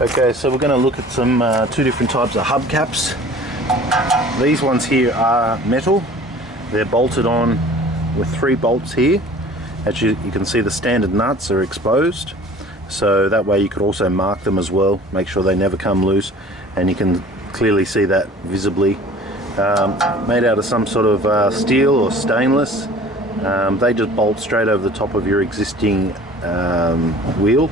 Okay, so we're going to look at some two different types of hubcaps. These ones here are metal. They're bolted on with 3 bolts here. As you can see, the standard nuts are exposed, so that way you could also mark them as well, make sure they never come loose, and you can clearly see that visibly. Made out of some sort of steel or stainless. They just bolt straight over the top of your existing wheel.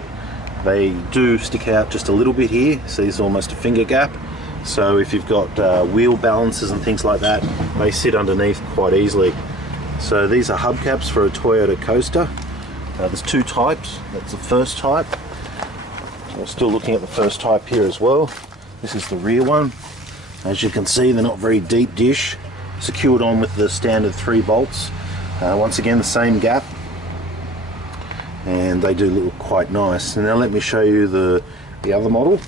They do stick out just a little bit here, so there's almost a finger gap. So if you've got wheel balances and things like that, they sit underneath quite easily. So these are hubcaps for a Toyota Coaster. There's 2 types. That's the first type. We're still looking at the first type here as well. This is the rear one. As you can see, they're not very deep dish, secured on with the standard 3 bolts. Once again, the same gap, and they do look quite nice. And now let me show you the other model.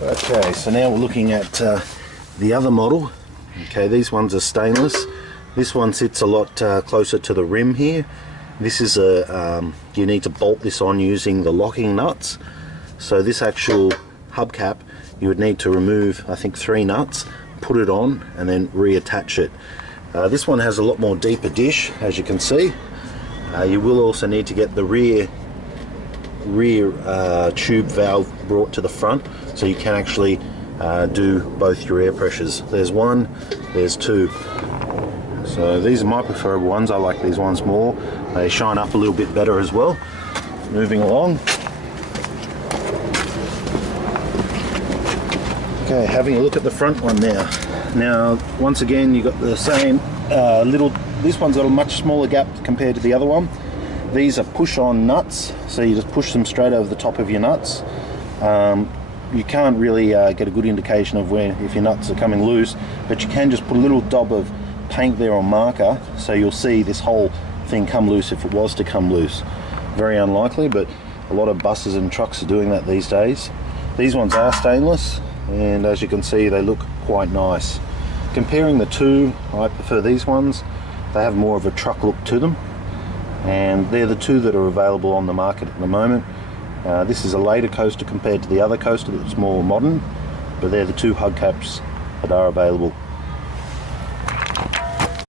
Okay, so now we're looking at the other model. Okay, these ones are stainless. This one sits a lot closer to the rim here. This is you need to bolt this on using the locking nuts. So this actual hubcap, you would need to remove, I think, 3 nuts, put it on, and then reattach it. This one has a lot more deeper dish, as you can see. You will also need to get the rear tube valve brought to the front, so you can actually do both your air pressures. There's 1, there's 2. So these are my preferred ones. I like these ones more. They shine up a little bit better as well. Moving along. Okay, having a look at the front one now. Now, once again, you've got the same this one's got a much smaller gap compared to the other one. These are push-on nuts, so you just push them straight over the top of your nuts. You can't really get a good indication of if your nuts are coming loose, but you can just put a little dab of paint there on marker, so you'll see this whole thing come loose if it was to come loose. Very unlikely, but a lot of buses and trucks are doing that these days. These ones are stainless, and as you can see, they look quite nice. Comparing the two, I prefer these ones. They have more of a truck look to them, and they're the 2 that are available on the market at the moment. This is a later coaster compared to the other coaster that's more modern, but they're the 2 hubcaps that are available.